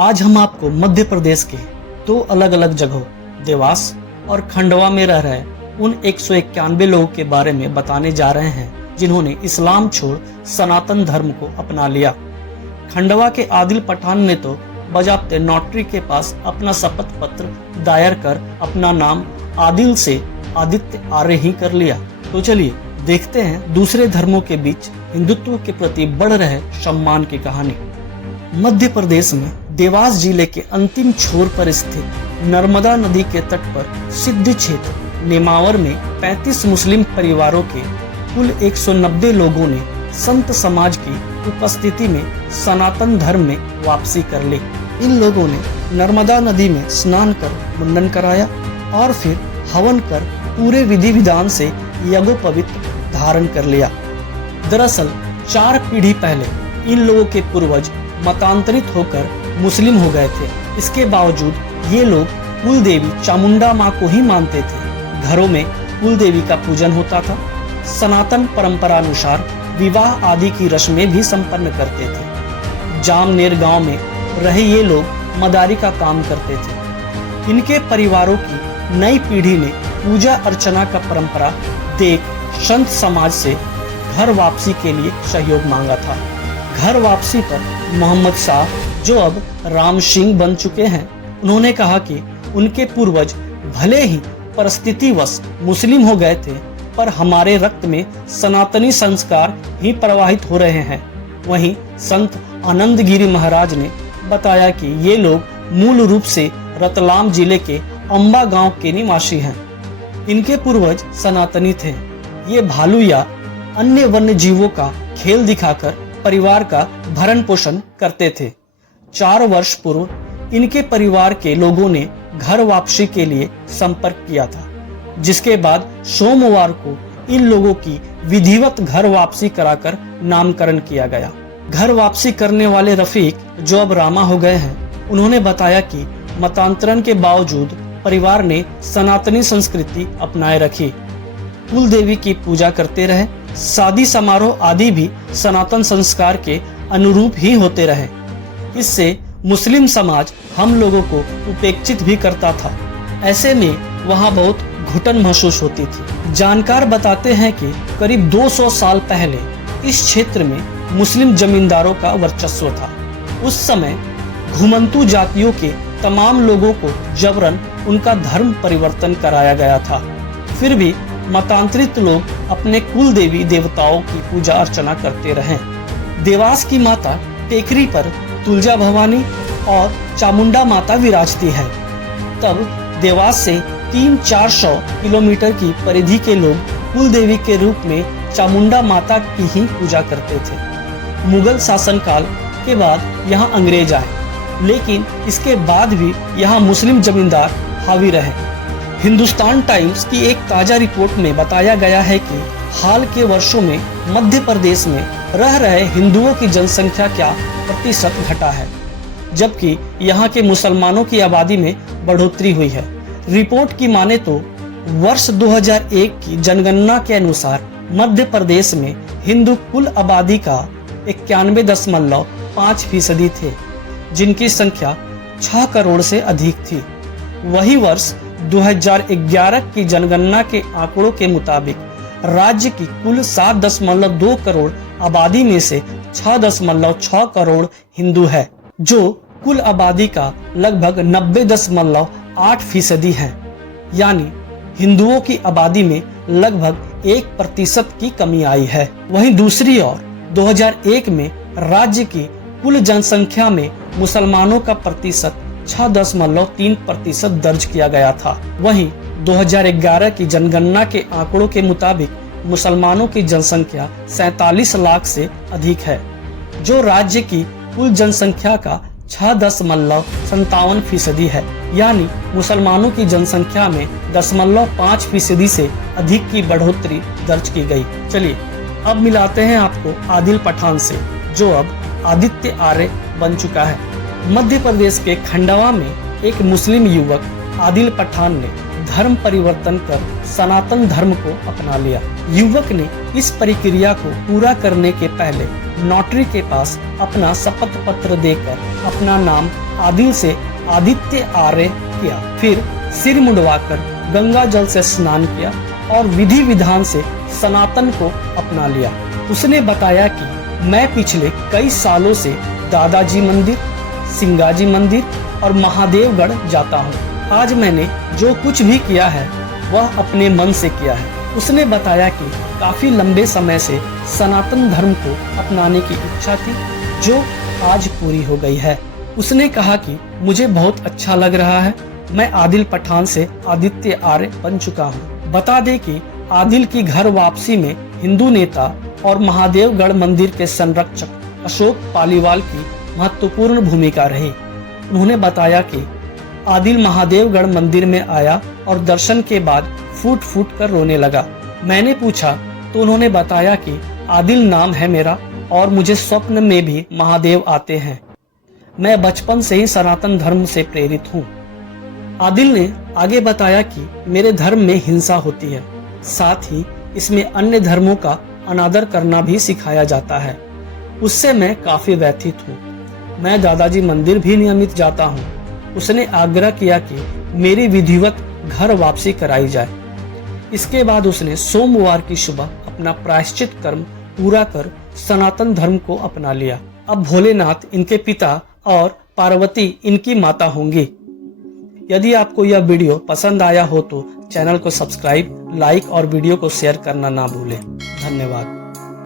आज हम आपको मध्य प्रदेश के दो अलग अलग जगहों देवास और खंडवा में रह रहे उन 191 लोगों के बारे में बताने जा रहे हैं जिन्होंने इस्लाम छोड़ सनातन धर्म को अपना लिया। खंडवा के आदिल पठान ने तो बजाते नोटरी के पास अपना शपथ पत्र दायर कर अपना नाम आदिल से आदित्य आर्य ही कर लिया। तो चलिए देखते हैं दूसरे धर्मों के बीच हिंदुत्व के प्रति बढ़ रहे सम्मान की कहानी। मध्य प्रदेश में देवास जिले के अंतिम छोर पर स्थित नर्मदा नदी के तट पर सिद्ध क्षेत्र नेमावर में 35 मुस्लिम परिवारों के कुल 190 लोगों ने संत समाज की उपस्थिति में सनातन धर्म में वापसी कर ली। इन लोगों ने नर्मदा नदी में स्नान कर मुंडन कराया और फिर हवन कर पूरे विधि विधान से यज्ञोपवीत धारण कर लिया। दरअसल 4 पीढ़ी पहले इन लोगों के पूर्वज मतांतरित होकर मुस्लिम हो गए थे। इसके बावजूद ये लोग कुल देवी चामुंडा माँ को ही मानते थे। घरों में कुल देवी का पूजन होता था। सनातन परंपरा अनुसार विवाह आदि की रस्में भी संपन्न करते थे। जामनेर गांव में रहे ये लोग मदारी का काम करते थे। इनके परिवारों की नई पीढ़ी ने पूजा अर्चना का परंपरा देख संत समाज से घर वापसी के लिए सहयोग मांगा था। घर वापसी पर मोहम्मद शाह, जो अब राम सिंह बन चुके हैं, उन्होंने कहा कि उनके पूर्वज भले ही परिस्थितिवश मुस्लिम हो गए थे, पर हमारे रक्त में सनातनी संस्कार ही प्रवाहित हो रहे हैं। वहीं संत आनंद गिरी महाराज ने बताया कि ये लोग मूल रूप से रतलाम जिले के अंबा गांव के निवासी हैं। इनके पूर्वज सनातनी थे। ये भालू या अन्य वन्य जीवों का खेल दिखाकर परिवार का भरण पोषण करते थे। 4 वर्ष पूर्व इनके परिवार के लोगों ने घर वापसी के लिए संपर्क किया था, जिसके बाद सोमवार को इन लोगों की विधिवत घर वापसी कराकर नामकरण किया गया। घर वापसी करने वाले रफीक, जो अब रामा हो गए हैं, उन्होंने बताया कि मतांतरण के बावजूद परिवार ने सनातनी संस्कृति अपनाए रखी, कुल देवी की पूजा करते रहे, शादी समारोह आदि भी सनातन संस्कार के अनुरूप ही होते रहे। इससे मुस्लिम समाज हम लोगों को उपेक्षित भी करता था। ऐसे में वहाँ बहुत घुटन महसूस होती थी। जानकार बताते हैं कि करीब 200 साल पहले इस क्षेत्र में मुस्लिम जमींदारों का वर्चस्व था। उस समय घुमंतू जातियों के तमाम लोगों को जबरन उनका धर्म परिवर्तन कराया गया था। फिर भी मतांतरित लोग अपने कुल देवी देवताओं की पूजा अर्चना करते रहे। देवास की माता टेकरी पर तुलजा भवानी और चामुंडा माता विराजती है। तब देवास से 300-400 किलोमीटर की परिधि के लोग कुल देवी के रूप में चामुंडा माता की ही पूजा करते थे। मुगल शासनकाल के बाद यहाँ अंग्रेज आए, लेकिन इसके बाद भी यहाँ मुस्लिम जमींदार हावी रहे। हिंदुस्तान टाइम्स की एक ताजा रिपोर्ट में बताया गया है कि हाल के वर्षों में मध्य प्रदेश में रह रहे हिंदुओं की जनसंख्या का प्रतिशत घटा है, जबकि यहाँ के मुसलमानों की आबादी में बढ़ोतरी हुई है। रिपोर्ट की माने तो वर्ष 2001 की जनगणना के अनुसार मध्य प्रदेश में हिंदू कुल आबादी का 91.5% थे, जिनकी संख्या 6 करोड़ से अधिक थी। वही वर्ष 2011 की जनगणना के आंकड़ों के मुताबिक राज्य की कुल 7.2 करोड़ आबादी में से 6.6 करोड़ हिंदू है, जो कुल आबादी का लगभग 90.8% है। यानी हिंदुओं की आबादी में लगभग 1% की कमी आई है। वहीं दूसरी ओर 2001 में राज्य की कुल जनसंख्या में मुसलमानों का प्रतिशत 6.3% दर्ज किया गया था। वहीं 2011 की जनगणना के आंकड़ों के मुताबिक मुसलमानों की जनसंख्या 47 लाख से अधिक है, जो राज्य की कुल जनसंख्या का 6.57% है। यानी मुसलमानों की जनसंख्या में 0.5% से अधिक की बढ़ोतरी दर्ज की गई। चलिए अब मिलाते हैं आपको आदिल पठान से, जो अब आदित्य आर्य बन चुका है। मध्य प्रदेश के खंडवा में एक मुस्लिम युवक आदिल पठान ने धर्म परिवर्तन कर सनातन धर्म को अपना लिया। युवक ने इस प्रक्रिया को पूरा करने के पहले नोटरी के पास अपना शपथ पत्र देकर अपना नाम आदिल से आदित्य आर्य किया। फिर सिर मुंडवाकर गंगा जल से स्नान किया और विधि विधान से सनातन को अपना लिया। उसने बताया कि मैं पिछले कई सालों से दादाजी मंदिर, सिंगाजी मंदिर और महादेवगढ़ जाता हूँ। आज मैंने जो कुछ भी किया है वह अपने मन से किया है। उसने बताया कि काफी लंबे समय से सनातन धर्म को अपनाने की इच्छा थी, जो आज पूरी हो गई है। उसने कहा कि मुझे बहुत अच्छा लग रहा है, मैं आदिल पठान से आदित्य आर्य बन चुका हूँ। बता दें कि आदिल की घर वापसी में हिंदू नेता और महादेवगढ़ मंदिर के संरक्षक अशोक पालीवाल की महत्वपूर्ण भूमिका रही। उन्होंने बताया कि आदिल महादेवगढ़ मंदिर में आया और दर्शन के बाद फूट फूट कर रोने लगा। मैंने पूछा तो उन्होंने बताया कि आदिल नाम है मेरा और मुझे स्वप्न में भी महादेव आते हैं। मैं बचपन से ही सनातन धर्म से प्रेरित हूँ। आदिल ने आगे बताया कि मेरे धर्म में हिंसा होती है, साथ ही इसमें अन्य धर्मों का अनादर करना भी सिखाया जाता है। उससे मैं काफी व्यथित हूँ। मैं दादाजी मंदिर भी नियमित जाता हूँ। उसने आग्रह किया कि मेरी विधिवत घर वापसी कराई जाए। इसके बाद उसने सोमवार की सुबह अपना प्रायश्चित कर्म पूरा कर सनातन धर्म को अपना लिया। अब भोलेनाथ इनके पिता और पार्वती इनकी माता होंगी। यदि आपको यह वीडियो पसंद आया हो तो चैनल को सब्सक्राइब, लाइक और वीडियो को शेयर करना ना भूलें। धन्यवाद।